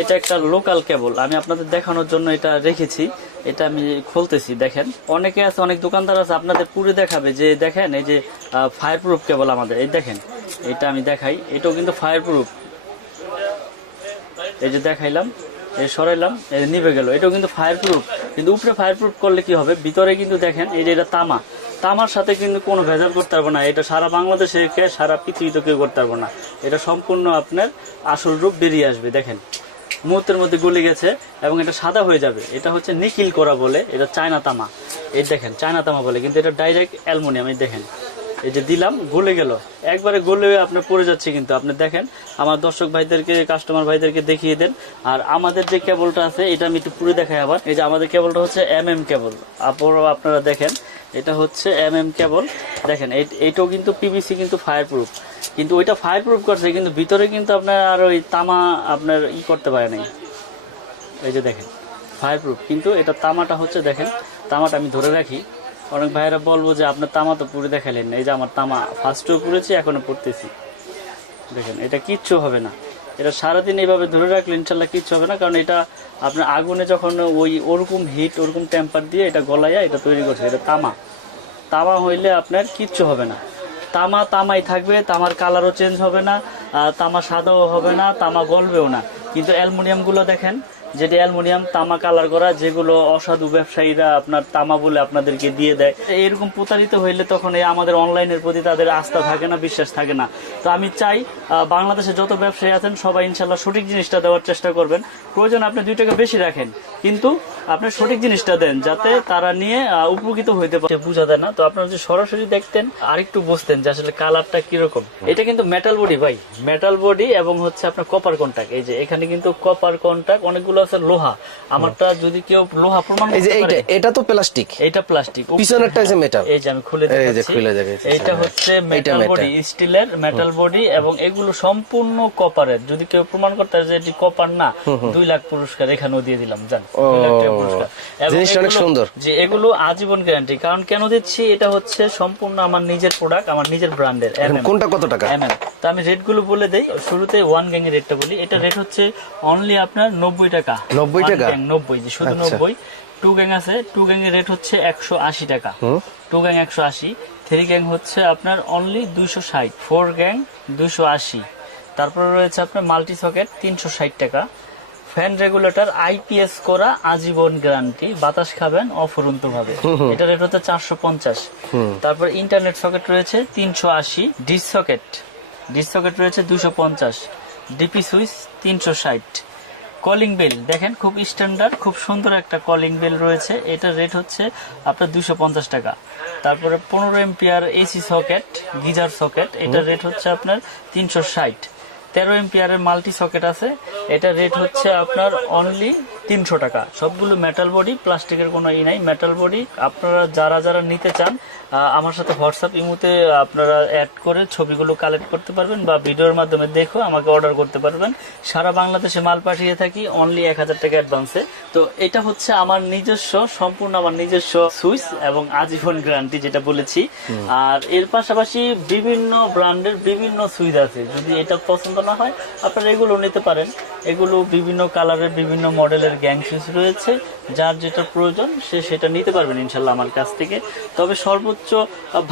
এটা একটা লোকাল কেবল আমি আপনাদের দেখানোর জন্য এটা রেখেছি। এটা আমি খুলতেছি, দেখেন। অনেকে আছে, অনেক দোকানদার আছে, আপনাদের পুরো দেখাবে যে, দেখেন, এই যে ফায়ার প্রুফ কেবল আমাদের। এই দেখেন, এটা আমি দেখাই। এটাও কিন্তু ফায়ার প্রুফ এই যে দেখাইলাম এই সরাইলাম এই নিভে গেল। এটাও কিন্তু ফায়ার প্রুফ কিন্তু উপরে ফায়ার প্রুফ করলে কি হবে? ভিতরে কিন্তু দেখেন, এই যে এটা তামা। তামার সাথে কিন্তু কোনো ভেজাল করতে পারব না। এটা সারা বাংলাদেশে সারা পৃথিবীতে কেউ করতে পারব না। এটা সম্পূর্ণ আপনার আসল রূপ বেরিয়ে আসবে, দেখেন। মুহূর্তের মধ্যে গলে গেছে এবং এটা সাদা হয়ে যাবে। এটা হচ্ছে নিকিল করা বলে, এটা চায়না তামা। এই দেখেন, চায়না তামা বলে, কিন্তু এটা ডাইরেক্ট অ্যালমোনিয়াম, এই দেখেন। এই যে দিলাম, গলে গেল। একবারে গলে আপনার পড়ে যাচ্ছে কিন্তু। আপনি দেখেন, আমার দর্শক ভাইদেরকে কাস্টমার ভাইদেরকে দেখিয়ে দেন। আর আমাদের যে কেবলটা আছে, এটা আমি একটু পুরো দেখাই আবার। এই যে আমাদের কেবলটা হচ্ছে এম এম কেবল। আপনারা আপনারা দেখেন, এটা হচ্ছে এম এম কেবল। দেখেন, এই- এইটাও কিন্তু পিভিসি কিন্তু ফায়ার প্রুফ কিন্তু ওইটা ফায়ার প্রুফ করছে, কিন্তু ভিতরে কিন্তু আপনার আর ওই তামা আপনার ই করতে পারে নাই। এই যে দেখেন ফায়ার প্রুফ কিন্তু এটা তামাটা হচ্ছে, দেখেন, তামাটা আমি ধরে রাখি। অনেক ভাইয়েরা বলব যে, আপনার তামা তো পুরে দেখালেন এই যে আমার তামা ফার্স্টেও পুড়েছি, এখনও পড়তেছি। দেখেন, এটা কিচ্ছু হবে না। এটা সারাদিন এইভাবে ধরে রাখলে ইনশাল্লাহ কিচ্ছু হবে না, কারণ এটা আপনার আগুনে যখন ওই ওরকম হিট ওরকম টেম্পার দিয়ে এটা গলাইয়া এটা তৈরি করছে, এটা তামা। তামা হইলে আপনার কিচ্ছু হবে না। তামা তামাই থাকবে, তামার কালারও চেঞ্জ হবে না তামা সাদাও হবে না, তামা গলবেও না। কিন্তু অ্যালমোনিয়ামগুলো দেখেন যেটা অ্যালুমিনিয়াম তামা কালার করা যেগুলো অসাধু ব্যবসায়ীরা আপনার তামা বলে আপনাদেরকে দিয়ে দেয়। এরকম প্রতারিত হইলে তখন এই আমাদের অনলাইনের প্রতি তাদের আস্থা থাকে না, বিশ্বাস থাকে না। তো আমি চাই বাংলাদেশে যত ব্যবসায়ী আছেন, সবাই ইনশাল্লাহ সঠিক জিনিসটা দেওয়ার চেষ্টা করবেন। প্রয়োজন আপনি দুই টাকা বেশি রাখেন, কিন্তু আপনি সঠিক জিনিসটা দেন, যাতে তারা নিয়ে উপকৃত হইতে পারে। বোঝা যায় না, তো আপনারা যদি সরাসরি দেখতেন, আরেকটু বুঝতেন যে আসলে কালারটা কীরকম। এটা কিন্তু মেটাল বডি ভাই মেটাল বডি এবং হচ্ছে আপনার কপার কন্টাক্ট এই যে এখানে কিন্তু কপার কন্টাক্ট অনেকগুলো আছে লোহা। আমারটা যদি কেউ লোহা প্রমাণ এই যে এইটা এটা তো প্লাস্টিক। এটা প্লাস্টিক পিছনেরটা মেটাল এই যে আমি খুলে এই যে খুলে দেখাচ্ছি, এইটা হ্যাঁ। হচ্ছে মেটাল বডি স্টিলের মেটাল বডি এবং এগুলো সম্পূর্ণ কপারের যদি কেউ প্রমাণ করতে যে এটি কপার না দুই লাখ পুরস্কার এখানেও দিয়ে দিলাম জান। দুই লাখ টাকা পুরস্কার। জিনিসটা অনেক সুন্দর। যে এগুলো আজীবন গ্যারান্টি কারণ কেন দিচ্ছি? এটা হচ্ছে সম্পূর্ণ আমার নিজের প্রোডাক্ট আমার নিজের ব্র্যান্ডের কোনটা কত টাকা? এমএম তো আমি রেটগুলো বলে দেই শুরুতে ওয়ান গ্যাং এর রেটটা বলি। এটা রেট হচ্ছে অনলি আপনার নব্বই টাকা। 90 One টাকা? নব্বই যে শুধু আচ্ছা। নব্বই টু গ্যাং আছে টু গ্যাং এর রেট হচ্ছে একশো আশি টাকা। টু গ্যাং একশো আশি থ্রি গ্যাং হচ্ছে আপনার অনলি দুইশো ষাট ফোর গ্যাং দুইশো আশি। তারপরে রয়েছে আপনার মাল্টি সকেট তিনশো ষাট টাকা। ফ্যান রেগুলেটর আইপিএস করা আজীবন গ্যারান্টি বাতাস খাবেন অফুরন্ত ভাবে এটা রেট হচ্ছে চারশো পঞ্চাশ। তারপর ইন্টারনেট সকেট রয়েছে তিনশো আশি ডিস সকেট ডিস সকেট রয়েছে দুশো পঞ্চাশ ডিপি সুইচ তিনশো ষাট। কলিং বেল দেখেন, খুব স্ট্যান্ডার্ড খুব সুন্দর একটা কলিং বেল রয়েছে। এটার রেট হচ্ছে আপনার দুশো পঞ্চাশ টাকা। তারপরে পনেরো ampere AC socket geyser socket এটার রেট হচ্ছে আপনার তিনশো ষাট। তেরো এমপিয়ারের মাল্টি সকেট আছে। এটার রেট হচ্ছে আপনার অনলি তিনশো টাকা। সবগুলো মেটাল বডি প্লাস্টিকের কোনো ই নাই। মেটাল বডি আপনারা যারা যারা নিতে চান আমার সাথে হোয়াটসঅ্যাপ ইমুতে আপনারা অ্যাড করে ছবিগুলো কালেক্ট করতে পারবেন বা ভিডিওর মাধ্যমে দেখো আমাকে অর্ডার করতে পারবেন। সারা বাংলাদেশে মাল পাঠিয়ে থাকি অনলি এক হাজার টাকা অ্যাডভান্সে তো এটা হচ্ছে আমার নিজস্ব সম্পূর্ণ আমার নিজস্ব সুইচ এবং আজীবন গ্যারান্টি যেটা বলেছি। আর এর পাশাপাশি বিভিন্ন ব্র্যান্ডের বিভিন্ন সুইচ আছে। যদি এটা পছন্দ না হয় আপনারা এগুলো নিতে পারেন। এগুলো বিভিন্ন কালারের বিভিন্ন মডেলের গ্যাং সুইচ রয়েছে। যার যেটা প্রয়োজন সে সেটা নিতে পারবেন ইনশাল্লাহ আমার কাছ থেকে। তবে সর্বোচ্চ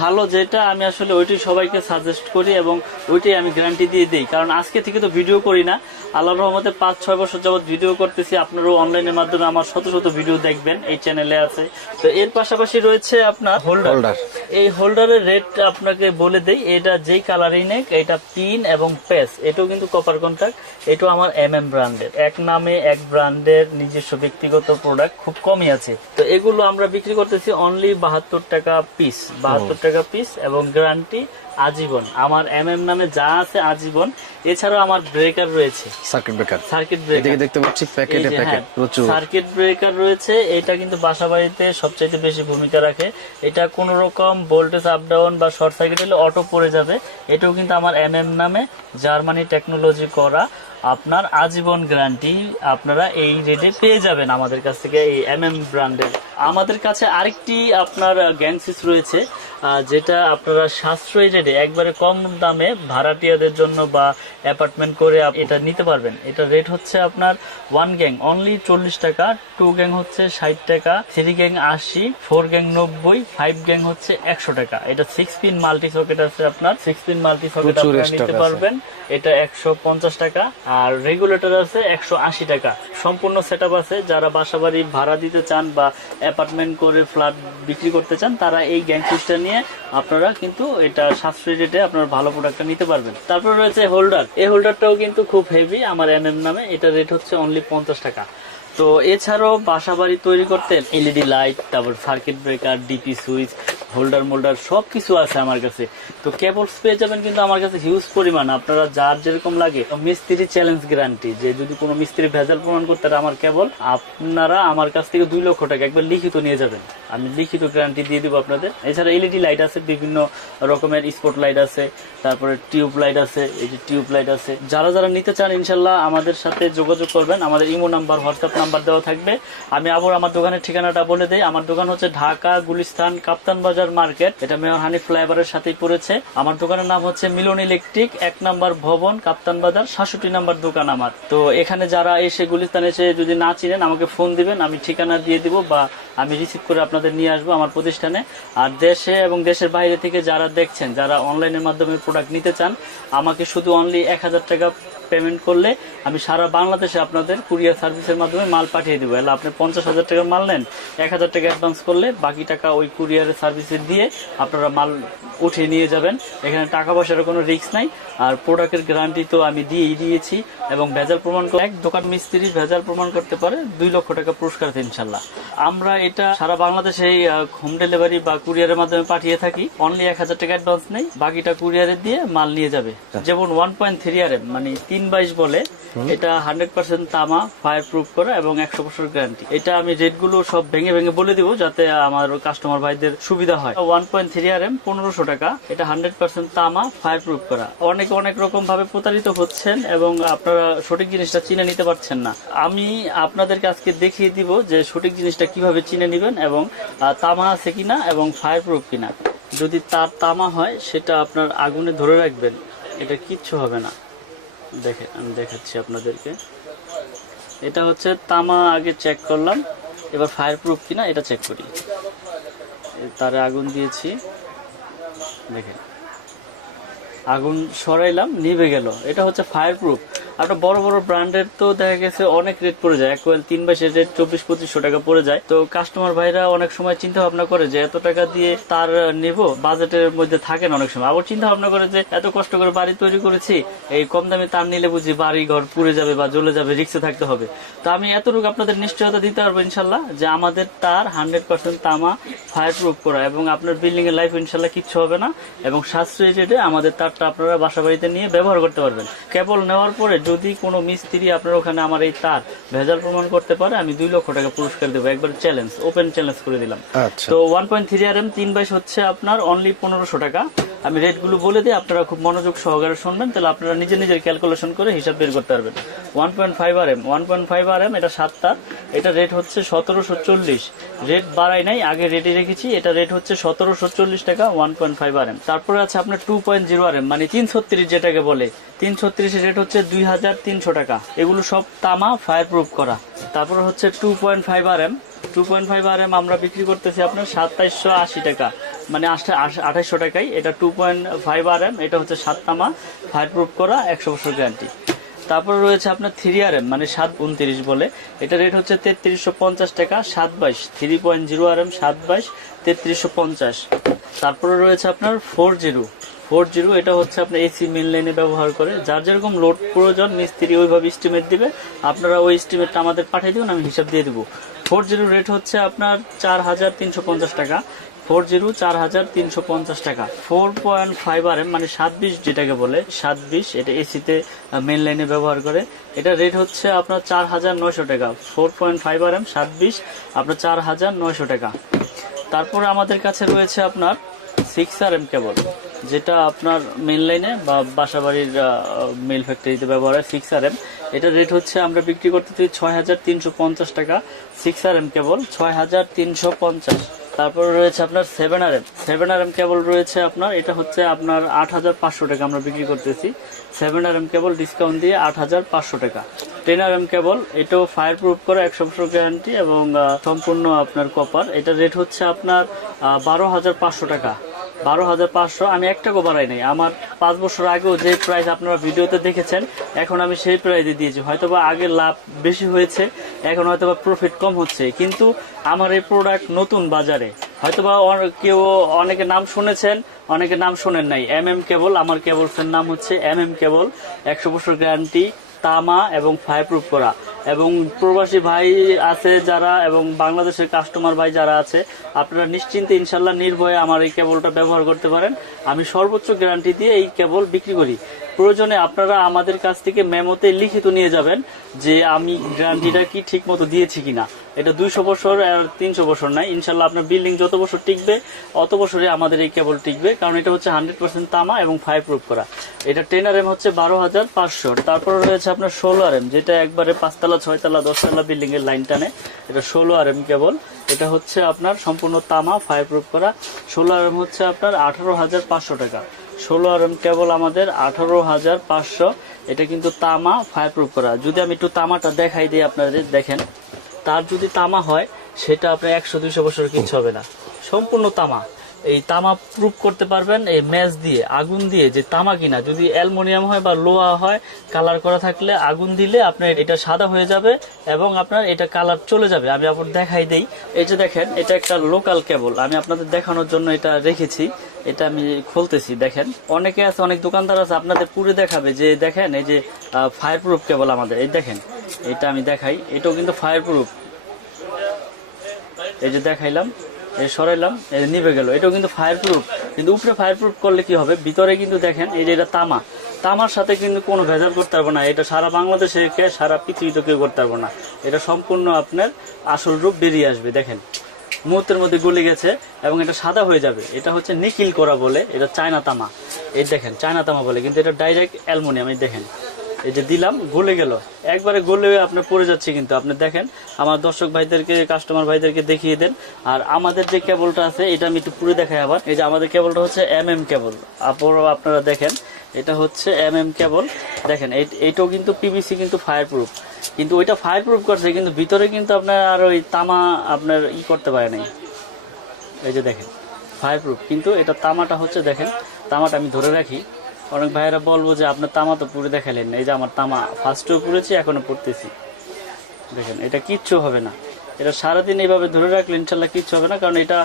ভালো যেটা আমি আসলে ওইটি সবাইকে সাজেস্ট করি এবং ওইটাই আমি গ্যারান্টি দিয়ে দিই। কারণ আজকে থেকে তো ভিডিও করি না। আল্লাহ রহমতে পাঁচ ছয় বছর যাবত ভিডিও করতেছি। আপনারাও অনলাইনের মাধ্যমে আমার শত শত ভিডিও দেখবেন। এই চ্যানেলে আছে। তো এর পাশাপাশি রয়েছে আপনার হোল্ডার হোল্ডার এই হোল্ডারের রেট আপনাকে বলে দেই। এটা যেই কালারই নেক এটা পিন এবং পেস এটাও কিন্তু কপার কন্ট্যাক্ট এটাও আমার এম এম ব্র্যান্ডের এক নামে এক ব্র্যান্ডের নিজস্ব ব্যক্তিগত প্রোডাক্ট খুব কমই আছে। তো এগুলো আমরা বিক্রি করতেছি অনলি বাহাত্তর টাকা পিস বাহাত্তর টাকা পিস এবং গ্যারান্টি আজীবন। আমার এম এম নামে যা আছে আজীবন। এছাড়াও আমার ব্রেকার রয়েছে। সার্কিট ব্রেকার সার্কিট ব্রেকার দেখতে পাচ্ছি প্যাকেটে প্যাকেট প্রচুর। সার্কিট ব্রেকার রয়েছে। এটা কিন্তু বাসা বাড়িতে সবচাইতে বেশি ভূমিকা রাখে। এটা কোন রকম ভোল্টেজ আপ ডাউন বা শর্ট সার্কিট হলে অটো পড়ে যাবে। এটাও কিন্তু আমার এম এম নামে জার্মানি টেকনোলজি করা। আপনার আজীবন গ্যারান্টি আপনারা এই রেটে পেয়ে যাবেন আমাদের কাছ থেকে এই এম এম ব্র্যান্ডের আমাদের কাছে আরেকটি আপনার গ্যাংসিস রয়েছে যেটা আপনারা সাশ্রয়ী রেটে একবারে কম দামে ভাড়াটিয়াদের জন্য বা অ্যাপার্টমেন্ট করে এটা নিতে পারবেন। এটা রেট হচ্ছে আপনার ওয়ান গ্যাং অনলি চল্লিশ টাকা টু গ্যাং হচ্ছে ষাট টাকা থ্রি গ্যাং আশি ফোর গ্যাং নব্বই ফাইভ গ্যাং হচ্ছে একশো টাকা। এটা সিক্স পিন মাল্টি সকেট আছে আপনার সিক্স পিন মাল্টি সকেট আপনারা নিতে পারবেন। এটা একশো পঞ্চাশ টাকা আর রেগুলেটর আছে একশো আশি টাকা। সম্পূর্ণ সেট আছে যারা বাসাবাড়ি ভাড়া দিতে চান বা অ্যাপার্টমেন্ট করে ফ্ল্যাট বিক্রি করতে চান, তারা এই গ্যাং সুইচটা নিয়ে আপনারা কিন্তু এটা সাশ্রয়ী রেটে আপনার ভালো প্রোডাক্টটা নিতে পারবেন। তারপর রয়েছে হোল্ডার এই হোল্ডারটাও কিন্তু খুব হেভি আমার এম এম নামে। এটা রেট হচ্ছে অনলি পঞ্চাশ টাকা। তো এছাড়াও বাসা বাড়ি তৈরি করতে এলইডি লাইট, তারপর circuit breaker DP switch holder moulder সব কিছু আছে আমার কাছে। তো কেবলস পেয়ে যাবেন কিন্তু আমার কাছে হিউজ পরিমাণ। আপনারা যার যেরকম লাগে। মিস্ত্রি চ্যালেঞ্জ গ্যারান্টি যে যদি কোনো মিস্ত্রি ভেজাল প্রমাণ করতে আমার কেবল আপনারা আমার কাছ থেকে দুই লক্ষ টাকা একবার লিখিত নিয়ে যাবেন। আমি লিখিত গ্যারান্টি দিয়ে দেবো আপনাদের। এছাড়া এলইডি লাইট আছে, বিভিন্ন রকমের স্পট লাইট আছে, তারপরে টিউব লাইট আছে, এই যে টিউব লাইট আছে। যারা যারা নিতে চান ইনশাল্লাহ আমাদের সাথে যোগাযোগ করবেন। আমাদের ইমো নাম্বার হোয়াটসঅ্যাপ নাম্বার দেওয়া থাকবে। আমি আবার আমার দোকানের ঠিকানাটা বলে দেই। আমার দোকান হচ্ছে ঢাকা গুলিস্তান কাপ্তান বাজার মার্কেট। এটা মেয়র হানি ফ্লাইওভারের সাথেই পড়েছে। আমার দোকানের নাম হচ্ছে মিলন ইলেকট্রিক, এক নাম্বার ভবন, কাপ্তান বাজার, সাতষট্টি নাম্বার দোকান আমার। তো এখানে যারা এসে গুলিস্তান এসে যদি না চিনেন, আমাকে ফোন দিবেন, আমি ঠিকানা দিয়ে দিব বা আমি রিসিভ করে আপনাদের নিয়ে আসব আমার প্রতিষ্ঠানে। আর দেশে এবং দেশের বাইরে থেকে যারা দেখছেন, যারা অনলাইনের মাধ্যমে প্রোডাক্ট নিতে চান, আমাকে শুধু অনলি এক হাজার টাকা পেমেন্ট করলে আমি সারা বাংলাদেশে আপনাদের কুরিয়ার সার্ভিসের মাধ্যমে মাল পাঠিয়ে দেবো। এলে আপনি পঞ্চাশ হাজার টাকার মাল নেন এক হাজার টাকা অ্যাডভান্স করলে বাকি টাকা ওই কুরিয়ারের সার্ভিসে দিয়ে আপনারা মাল উঠিয়ে নিয়ে যাবেন। এখানে টাকা পয়সার কোনো রিস্ক নাই। আর প্রোডাক্টের গ্যারান্টি তো আমি দিয়েই দিয়েছি এবং ভেজাল প্রমাণ এক দোকান মিস্ত্রি ভেজাল প্রমাণ করতে পারে দুই লক্ষ টাকা পুরস্কার আছে ইনশাল্লাহ। আমরা এটা সারা বাংলাদেশে হোম ডেলিভারি বা কুরিয়ারের মাধ্যমে পাঠিয়ে থাকি। অনলি এক হাজার টাকা অ্যাডভান্স নেই বাকিটা কুরিয়ারে দিয়ে মাল নিয়ে যাবে। যেমন one point three R M মানে তিন বাইশ বলে এটা হান্ড্রেড পার্সেন্ট তামা ফায়ার প্রুফ করা এবং একশো বছর গ্যারান্টি এটা আমি রেটগুলো সব ভেঙে ভেঙে বলে দিব যাতে আমার কাস্টমার ভাইদের সুবিধা হয়। One point three R M পনেরোশো টাকা। এটা হান্ড্রেড পার্সেন্ট তামা ফায়ার প্রুফ করা। অনেক অনেক রকম ভাবে প্রতারিত হচ্ছেন এবং আপনারা সঠিক জিনিসটা চিনে নিতে পারছেন না। আমি আপনাদেরকে আজকে দেখিয়ে দিব যে সঠিক জিনিসটা কীভাবে চিনে নেবেন এবং তামা আছে কিনা এবং ফায়ার প্রুফ কিনা। যদি তার তামা হয় সেটা আপনার আগুনে ধরে রাখবেন। এটা কিচ্ছু হবে না। দেখে, আমি দেখাচ্ছি আপনাদেরকে। এটা হচ্ছে তামা আগে চেক করলাম। এবার ফায়ার প্রুফ কিনা এটা চেক করি। তারে আগুন দিয়েছি। দেখেন। আগুন সরাইলাম, নিভে গেল। এটা হচ্ছে ফায়ার প্রুফ আপনার বড় বড় ব্র্যান্ডের তো দেখা গেছে অনেক রেট পড়ে যায়। এক তিন বাইশের রেট চব্বিশ, পঁচিশশো টাকা পড়ে যায়। তো কাস্টমার ভাইরা অনেক সময় চিন্তা ভাবনা করে যে এত টাকা দিয়ে তার নেব? বাজেটের মধ্যে থাকে না অনেক সময়। আবার চিন্তা ভাবনা করে যে এত কষ্ট করে বাড়ি তৈরি করেছি, এই কম দামে তার নিলে বুঝি বাড়ি ঘর পুড়ে যাবে বা জ্বলে যাবে রিক্সে থাকতে হবে। তো আমি এতটুকু আপনাদের নিশ্চয়তা দিতে পারব ইনশাল্লাহ যে আমাদের তার হান্ড্রেড পার্সেন্ট তামা ফায়ার প্রুফ করা এবং আপনার বিল্ডিং এর লাইফ ইনশাল্লাহ কিচ্ছু হবে না এবং সাশ্রয়ী রেটে আমাদের তারটা আপনারা বাসা বাড়িতে নিয়ে ব্যবহার করতে পারবেন। কেবল নেওয়ার পরে যদি কোনো মিস্ত্রি আপনার ওখানে আমার এই তার ভেজাল প্রমাণ করতে পারে আমি দুই লক্ষ টাকা পুরস্কার দেবো। একবার চ্যালেঞ্জ ওপেন চ্যালেঞ্জ করে দিলাম। আচ্ছা। তো one point three R M তিন বাইশ হচ্ছে আপনার অনলি পনেরোশো টাকা। আমি রেটগুলো বলে দিই আপনারা খুব মনোযোগ সহকারে শুনবেন তাহলে আপনারা নিজে নিজের ক্যালকুলেশন করে হিসাব বের করতে পারবেন। One point five R M one point five R M এটা সাত তার। এটা রেট হচ্ছে সতেরোশো চল্লিশ। রেট বাড়াই নাই আগে রেটে রেখেছি এটা রেট হচ্ছে সতেরোশো চল্লিশ টাকা one point five R M তারপরে আছে আপনার two point zero R M মানে তিন ছত্রিশ যেটাকে বলে তিন ছত্রিশের রেট হচ্ছে দুই হাজার তিনশো টাকা। এগুলো সব তামা ফায়ার প্রুফ করা। তারপর হচ্ছে two point five R M two point five R M আমরা বিক্রি করতেছি আপনার সাতাইশশো আশি টাকা। মানে আঠাইশশো টাকায়। এটা two point five R M এটা হচ্ছে সাত তামা ফায়ার প্রুফ করা, একশো বছর গ্যারান্টি তারপর রয়েছে আপনার থ্রি আর এম মানে সাত উনত্রিশ বলে। এটা রেট হচ্ছে তেত্রিশশো পঞ্চাশ টাকা, সাত বাইশ। Three point zero R M সাত বাইশ, তেত্রিশশো পঞ্চাশ। তারপরে রয়েছে আপনার ফোর জিরো ফোর জিরো, এটা হচ্ছে আপনার এসি মেন লাইনে ব্যবহার করে। যার যেরকম লোড প্রয়োজন, মিস্ত্রি ওইভাবে স্টিমেট দিবে। আপনারা ওই স্টিমেটটা আমাদের পাঠিয়ে দিবেন, আমি হিসাব দিয়ে দেবো। ফোর জিরো রেট হচ্ছে আপনার চার হাজার তিনশো পঞ্চাশ টাকা। ফোর জিরো, চার হাজার তিনশো পঞ্চাশ টাকা। Four point five R M মানে সাত বিশ যেটাকে বলে, সাত বিশ, এটা এসিতে মেন লাইনে ব্যবহার করে। এটা রেট হচ্ছে আপনার চার হাজার নয়শো টাকা। Four point five R M সাত বিশ, আপনার চার হাজার নয়শো টাকা। তারপরে আমাদের কাছে রয়েছে আপনার সিক্স আর এম কেবল যেটা আপনার মেন লাইনে বা বাসাবাড়ির মেল ফ্যাক্টরিতে ব্যবহার হয় সিক্স আর এম এটার রেট হচ্ছে আমরা বিক্রি করতেছি ছয় হাজার তিনশো পঞ্চাশ টাকা। সিক্স আর এম কেবল ছয় হাজার তিনশো পঞ্চাশ। তারপর রয়েছে আপনার seven R M seven R M cable রয়েছে আপনার, এটা হচ্ছে আপনার আট হাজার পাঁচশো টাকা আমরা বিক্রি করতেছি। Seven R M cable discount দিয়ে আট হাজার পাঁচশো টাকা। টেন আর এম কেবল, এটাও ফায়ার প্রুফ করে একশো বছর গ্যারান্টি এবং সম্পূর্ণ আপনার কপার এটা রেট হচ্ছে আপনার বারো হাজার পাঁচশো টাকা। বারো হাজার পাঁচশো, আমি এক টাকা বাড়াই নাই। আমার পাঁচ বছর আগেও যে প্রাইস আপনারা ভিডিওতে দেখেছেন, এখন আমি সেই প্রাইসে দিয়েছি। হয়তোবা আগে লাভ বেশি হয়েছে, এখন হয়তোবা প্রফিট কম হচ্ছে। কিন্তু আমার এই প্রোডাক্ট নতুন বাজারে। হয়তোবা কেউ অনেকে নাম শুনেছেন, অনেকে নাম শোনেন নাই। এম এম কেবল আমার কেবলসের নাম হচ্ছে এম এম কেবল একশো বছর গ্যারান্টি তামা এবং ফায়ার প্রুফ করা। এবং প্রবাসী ভাই আছে যারা এবং বাংলাদেশের কাস্টমার ভাই যারা আছে, আপনারা নিশ্চিন্তে ইনশাল্লাহ নির্ভয়ে আমার এই কেবলটা ব্যবহার করতে পারেন। আমি সর্বোচ্চ গ্যারান্টি দিয়ে এই কেবল বিক্রি করি। প্রয়োজনে আপনারা আমাদের কাছ থেকে মেমোতে লিখিত নিয়ে যাবেন যে আমি গ্যারান্টিটা কি ঠিক মতো দিয়েছি কিনা। এটা দুইশো বছর আর তিনশো বছর নাই। ইনশাল্লাহ আপনার বিল্ডিং যত বছর টিকবে, অত বছরে আমাদের এই কেবল টিকবে, কারণ এটা হচ্ছে হান্ড্রেড পার্সেন্ট তামা এবং ফাইভ প্রুফ করা। এটা টেন আর এম হচ্ছে বারো হাজার পাঁচশো। তারপর রয়েছে আপনার ষোলো আর এম যেটা একবারে পাঁচতলা, ছয়তলা, দশতলা বিল্ডিং এর লাইন টানে। এটা ষোলো আর এম কেবল এটা হচ্ছে আপনার সম্পূর্ণ তামা ফায়ার প্রুফ করা। ষোলো আর এম হচ্ছে আপনার আঠারো হাজার পাঁচশো টাকা। ষোলো আর এম কেবল আমাদের আঠারো হাজার পাঁচশো। এটা কিন্তু তামা ফায়ার প্রুফ করা। যদি আমি একটু তামাটা দেখাই দিই আপনাদের, দেখেন। তার যদি তামা হয় সেটা আপনার একশো দুইশো বছর কিচ্ছু হবে না। সম্পূর্ণ তামা। এই তামা প্রুফ করতে পারবেন এই ম্যাচ দিয়ে আগুন দিয়ে যে তামা কিনা। যদি অ্যালমোনিয়াম হয় বা লোহা হয় কালার করা থাকলে আগুন দিলে আপনার এটা সাদা হয়ে যাবে এবং আপনার এটা কালার চলে যাবে। আমি আপনার দেখাই দেই। এই যে দেখেন এটা একটা লোকাল কেবল আমি আপনাদের দেখানোর জন্য এটা রেখেছি। এটা আমি খুলতেছি দেখেন। অনেকে আছে অনেক দোকানদার আছে আপনাদের পুরে দেখাবে যে দেখেন এই যে ফায়ার প্রুফ কেবল আমাদের। এই দেখেন এটা আমি দেখাই। এটাও কিন্তু ফায়ার প্রুফ এই যে দেখাইলাম, এই সরাইলাম, এই নিভে গেল। এটাও কিন্তু ফায়ার প্রুফ কিন্তু উপরে ফায়ার প্রুফ করলে কি হবে? ভিতরে কিন্তু দেখেন, এই যে এটা তামা। তামার সাথে কিন্তু কোনো ভেজাল করতে পারব না। এটা সারা বাংলাদেশে কে, সারা পৃথিবীতে কেউ করতে পারব না। এটা সম্পূর্ণ আপনার আসল রূপ বেরিয়ে আসবে, দেখেন। মুহূর্তের মধ্যে গলে গেছে এবং এটা সাদা হয়ে যাবে। এটা হচ্ছে নিকিল করা বলে, এটা চায়না তামা। এই দেখেন, চায়না তামা বলে, কিন্তু এটা ডাইরেক্ট অ্যালমোনিয়াম এই দেখেন। এই যে দিলাম, গলে গেল। একবারে গলে আপনার পড়ে যাচ্ছে কিন্তু। আপনি দেখেন, আমার দর্শক ভাইদেরকে কাস্টমার ভাইদেরকে দেখিয়ে দেন। আর আমাদের যে কেবলটা আছে, এটা আমি একটু পুরো দেখাই আবার। এই যে আমাদের কেবলটা হচ্ছে এম এম কেবল আপনারা আপনারা দেখেন, এটা হচ্ছে এম এম কেবল দেখেন, এই- এইটাও কিন্তু পিভিসি কিন্তু ফায়ার প্রুফ কিন্তু ওইটা ফায়ার প্রুফ করছে, কিন্তু ভিতরে কিন্তু আপনার আর ওই তামা আপনার ই করতে পারে নাই। এই যে দেখেন ফায়ার প্রুফ কিন্তু এটা তামাটা হচ্ছে, দেখেন, তামাটা আমি ধরে রাখি। অনেক ভাইয়েরা বলব যে আপনার তামা তো পুরে দেখালেন এই যে আমার তামা ফার্স্টেও পুড়েছি, এখনও পড়তেছি। দেখেন, এটা কিচ্ছু হবে না। এটা সারাদিন এইভাবে ধরে রাখলে ইনশাল্লাহ কিচ্ছু হবে না, কারণ এটা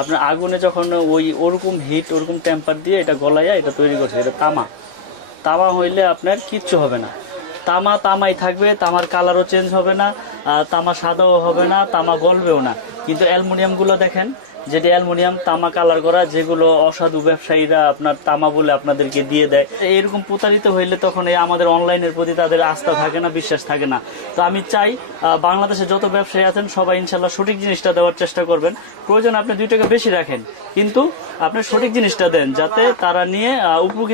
আপনার আগুনে যখন ওই ওরকম হিট ওরকম টেম্পার দিয়ে এটা গলাইয়া এটা তৈরি করছে, এটা তামা। তামা হইলে আপনার কিচ্ছু হবে না। তামা তামাই থাকবে, তামার কালারও চেঞ্জ হবে না তামা সাদাও হবে না, তামা গলবেও না। কিন্তু অ্যালুমিনিয়ামগুলো দেখেন যেটি অ্যালমোনিয়াম, তামা, কালার করা, যেগুলো অসাধু ব্যবসায়ীরা আপনার তামা বলে আপনাদেরকে দিয়ে দেয়। এরকম প্রতারিত হইলে তখন এই আমাদের অনলাইনের প্রতি তাদের আস্থা থাকে না, বিশ্বাস থাকে না। তো আমি চাই বাংলাদেশে যত ব্যবসায়ী আছেন, সবাই ইনশাল্লাহ সঠিক জিনিসটা দেওয়ার চেষ্টা করবেন। প্রয়োজন আপনি দুই টাকা বেশি রাখেন, কিন্তু আপনি সঠিক জিনিসটা দেন, যাতে তারা নিয়ে উপকৃত